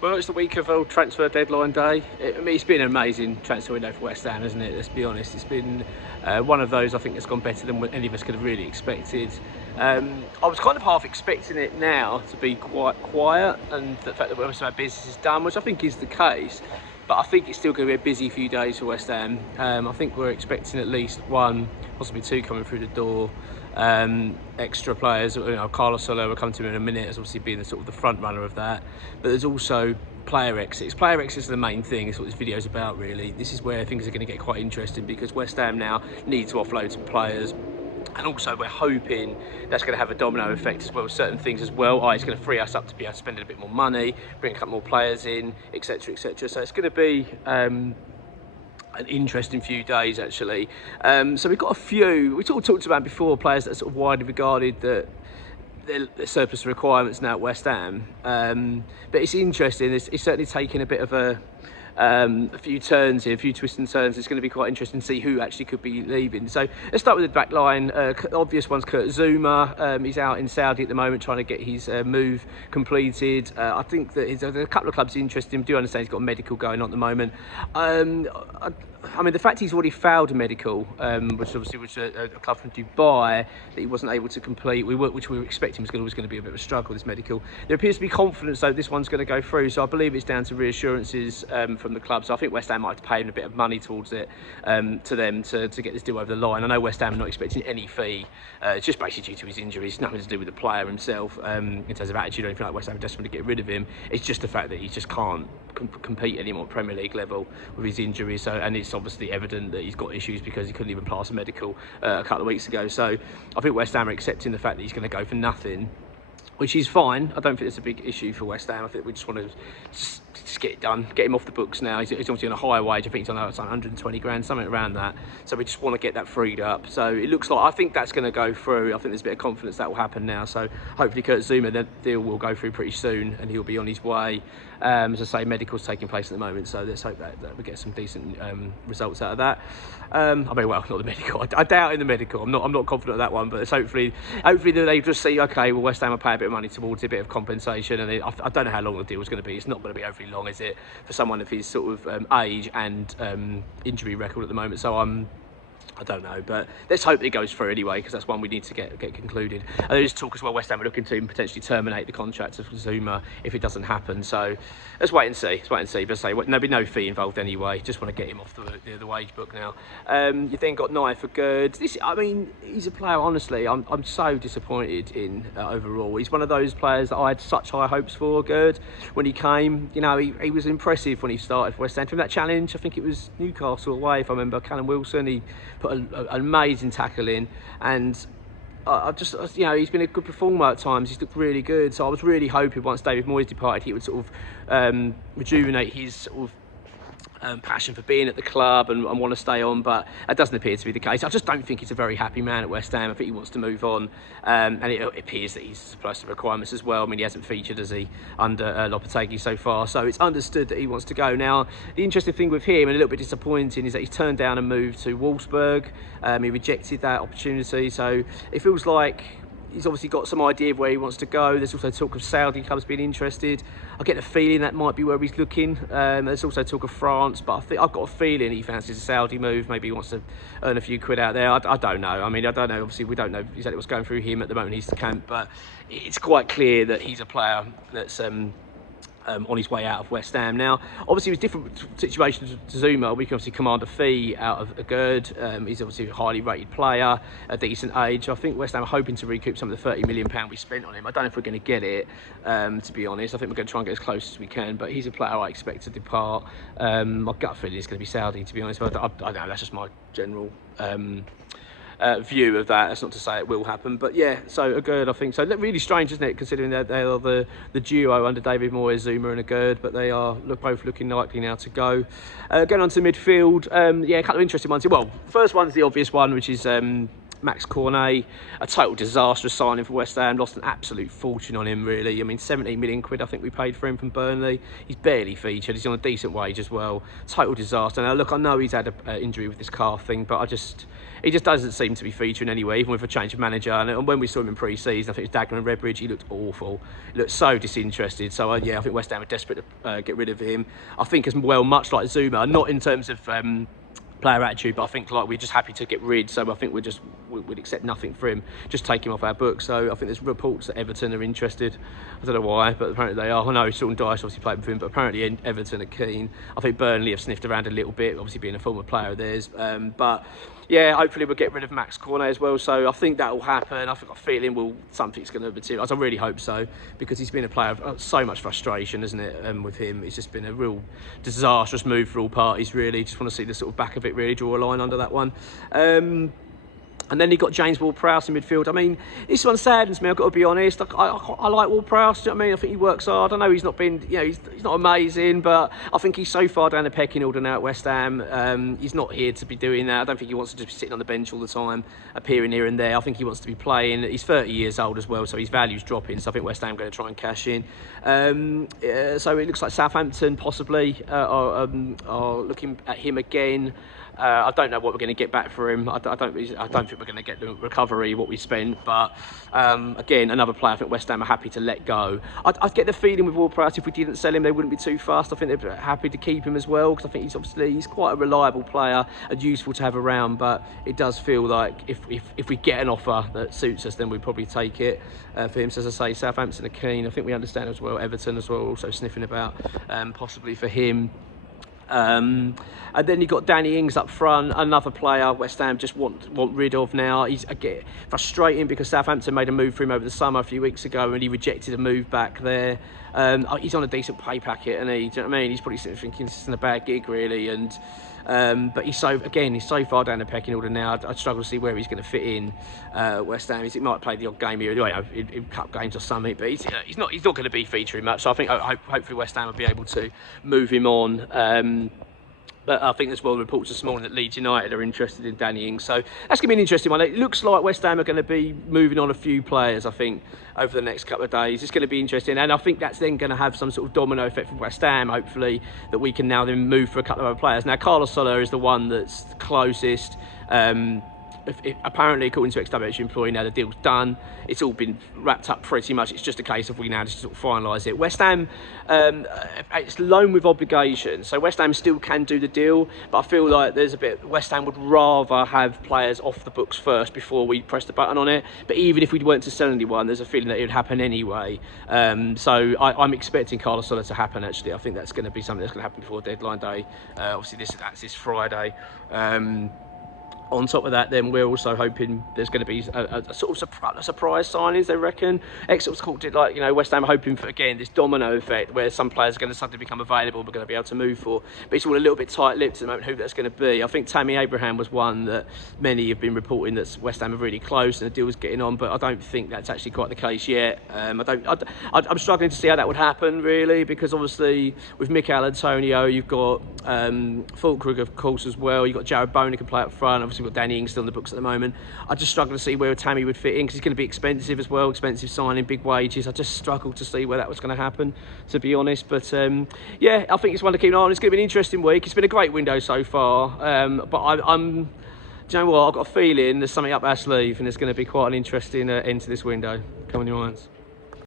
Well, it's the week of transfer deadline day. I mean, it's been an amazing transfer window for West Ham, hasn't it? Let's be honest. It's been one of those I think that's gone better than what any of us could have really expected. I was kind of half expecting it now to be quite quiet, and the fact that most of our business is done, which I think is the case. But I think it's still going to be a busy few days for West Ham. I think we're expecting at least one, possibly two coming through the door. Extra players, Carlos Soler will come to in a minute as obviously being the sort of the front runner of that, but there's also player exits. Player exits are the main thing. It's what this video is about, really. This is where things are going to get quite interesting because West Ham now need to offload some players, and also we're hoping that's going to have a domino effect as well with certain things as well. It's going to free us up to be able to spend a bit more money, bring a couple more players in, etc, etc. So it's going to be an interesting few days, actually. So we've got a few, we all talked about before, players that are sort of widely regarded that they're surplus requirements now at West Ham. But it's interesting, it's certainly taken a bit of a few turns here, a few twists and turns. It's going to be quite interesting to see who actually could be leaving. So let's start with the back line. The obvious one's Kurt Zuma. He's out in Saudi at the moment trying to get his move completed. I think that there's a couple of clubs interested in him. Do understand he's got a medical going on at the moment. I mean, the fact he's already failed a medical, which obviously was a club from Dubai that he wasn't able to complete, which we were expecting was going to be a bit of a struggle, this medical. There appears to be confidence, though, this one's going to go through, so I believe it's down to reassurances from the club. So I think West Ham might have to pay him a bit of money towards it, to them, to get this deal over the line. I know West Ham are not expecting any fee. It's just basically due to his injuries, nothing to do with the player himself, in terms of attitude or anything like West Ham just want to get rid of him. It's just the fact that he just can't compete anymore at Premier League level with his injuries. So, and it's obviously evident that he's got issues because he couldn't even pass a medical a couple of weeks ago. So I think West Ham are accepting the fact that he's going to go for nothing, which is fine. I don't think it's a big issue for West Ham. I think we just want to just get it done, get him off the books now. He's obviously on a higher wage. I think he's on like 120 grand, something around that. So we just want to get that freed up. So it looks like, I think that's going to go through. I think there's a bit of confidence that will happen now. So hopefully Kurt Zuma, the deal will go through pretty soon and he'll be on his way. As I say, medical's taking place at the moment, so let's hope that we get some decent results out of that. I mean, well, not the medical. I doubt in the medical. I'm not confident of that one, but it's hopefully they just see, okay, well, West Ham will pay a bit of money towards it, a bit of compensation, and I don't know how long the deal is going to be. It's not going to be overly long, is it, for someone of his sort of age and injury record at the moment? So I don't know, but let's hope it goes through anyway, because that's one we need to get concluded. And there is talk as well, West Ham are looking to potentially terminate the contract of Zuma if it doesn't happen. So let's wait and see. But say there'll be no fee involved anyway. Just want to get him off the wage book now. You then got Nye for Gerd. I mean, he's a player. Honestly, I'm so disappointed in overall. He's one of those players that I had such high hopes for. Gerd, when he came, he was impressive when he started for West Ham. From that challenge, I think it was Newcastle away, if I remember. Callum Wilson, he put an amazing tackle in, and I just, he's been a good performer at times. He's looked really good, so I was really hoping once David Moyes departed, he would sort of rejuvenate his sort of passion for being at the club and want to stay on, but that doesn't appear to be the case. I just don't think he's a very happy man at West Ham. I think he wants to move on, and it appears that he's supposed to requirements as well. I mean, he hasn't featured, has he, under Lopetegui so far, so it's understood that he wants to go. Now, the interesting thing with him, and a little bit disappointing, is that he's turned down a move to Wolfsburg. He rejected that opportunity, so it feels like he's obviously got some idea of where he wants to go. There's also talk of Saudi clubs being interested. I get the feeling that might be where he's looking. There's also talk of France, but I've got a feeling he fancies a Saudi move. Maybe he wants to earn a few quid out there. I don't know. I mean, I don't know. Obviously, we don't know exactly what's going through him at the moment. He's the camp, but it's quite clear that he's a player that's on his way out of West Ham. Now, obviously, it was different situations to Zuma. We can obviously command a fee out of a Gerd. He's obviously a highly rated player, a decent age. I think West Ham are hoping to recoup some of the £30 million we spent on him. I don't know if we're going to get it, to be honest. I think we're going to try and get as close as we can, but he's a player I expect to depart. My gut feeling is going to be Saudi, to be honest, but I don't know, that's just my general view of that. That's not to say it will happen, but yeah, so a Gerd, I think so. Really strange, isn't it, considering that they are the duo under David Moyes, Zuma and a Gerd, but they are both looking likely now to go. Going on to midfield, yeah, a couple of interesting ones. Well, first one's the obvious one, which is Max Cornet, a total disastrous signing for West Ham. Lost an absolute fortune on him, really. I mean, 17 million quid I think we paid for him from Burnley. He's barely featured. He's on a decent wage as well. Total disaster. Now look, I know he's had an injury with this calf thing, but he just doesn't seem to be featuring anyway, even with a change of manager. And when we saw him in pre-season, I think it was Dagenham and Redbridge, he looked awful. He looked so disinterested. So yeah, I think West Ham are desperate to get rid of him. I think as well, much like Zuma, not in terms of player attitude, but I think like we're just happy to get rid. So I think we'd accept nothing for him, just take him off our books. So I think there's reports that Everton are interested. I don't know why, but apparently they are. I know Sean Dyche obviously played for him, but apparently Everton are keen. I think Burnley have sniffed around a little bit, obviously being a former player of theirs. But yeah, hopefully we'll get rid of Max Cornet as well. So I think that will happen. I've got a feeling something's going to materialise. I really hope so, because he's been a player of so much frustration, isn't it? With him, it's just been a real disastrous move for all parties. Really, just want to see the sort of back of it. Really, draw a line under that one. And then you've got James Ward-Prowse in midfield. I mean, this one saddens me, I've got to be honest. I like Ward-Prowse, do you know what I mean? I think he works hard. I know he's not been, he's not amazing, but I think he's so far down the pecking order now at West Ham. He's not here to be doing that. I don't think he wants to just be sitting on the bench all the time, appearing here and there. I think he wants to be playing. He's 30 years old as well, so his value's dropping. So I think West Ham are going to try and cash in. So it looks like Southampton possibly are looking at him again. I don't know what we're going to get back for him. I don't think we're going to get the recovery what we spent. But again, another player I think West Ham are happy to let go. I'd get the feeling with Ward-Prowse, if we didn't sell him, they wouldn't be too fast. I think they're happy to keep him as well, because I think he's quite a reliable player and useful to have around. But it does feel like if we get an offer that suits us, then we'd probably take it for him. So as I say, Southampton are keen. I think we understand as well. Everton as well, also sniffing about possibly for him. And then you've got Danny Ings up front, another player West Ham just want rid of now. He's again frustrating because Southampton made a move for him over the summer a few weeks ago, and he rejected a move back there. He's on a decent pay packet, and do you know what I mean? He's probably thinking this isn't a bad gig really, and but he's so far down the pecking order now. I'd struggle to see where he's going to fit in West Ham. He might play the odd game here, in cup games or something, but he's not going to be featuring much. So I think hopefully West Ham will be able to move him on. But I think there's well reports this morning that Leeds United are interested in Danny Ings. So that's going to be an interesting one. It looks like West Ham are going to be moving on a few players, I think, over the next couple of days. It's going to be interesting. And I think that's then going to have some sort of domino effect for West Ham, hopefully, that we can now then move for a couple of other players. Now, Carlos Soler is the one that's closest. Apparently, according to ex-WH employee, now the deal's done. It's all been wrapped up pretty much. It's just a case of we now just sort of finalise it. West Ham, it's loan with obligation, so West Ham still can do the deal, but I feel like there's a bit. West Ham would rather have players off the books first before we press the button on it. But even if we weren't to sell anyone, there's a feeling that it would happen anyway. So I'm expecting Carlos Soler to happen. Actually, I think that's going to be something that's going to happen before deadline day. Obviously, that's this Friday. On top of that, then we're also hoping there's going to be a sort of surprise signings, they reckon. Excel's called it like, West Ham are hoping for, again, this domino effect where some players are going to suddenly become available we're going to be able to move for. But it's all a little bit tight-lipped at the moment who that's going to be. I think Tammy Abraham was one that many have been reporting that West Ham are really close and the deal's getting on, but I don't think that's actually quite the case yet. I'm struggling to see how that would happen, really, because obviously with Mikel Antonio, you've got Fulkrug, of course, as well. You've got Jared Bowen who can play up front. Obviously, we've got Danny Ings still on the books at the moment. I just struggle to see where Tammy would fit in because he's going to be expensive as well, expensive signing, big wages. I just struggle to see where that was going to happen, to be honest. But yeah, I think it's one to keep an eye on. It's going to be an interesting week. It's been a great window so far, but I'm do you know what? I've got a feeling there's something up our sleeve and there's going to be quite an interesting end to this window. Come on, your minds.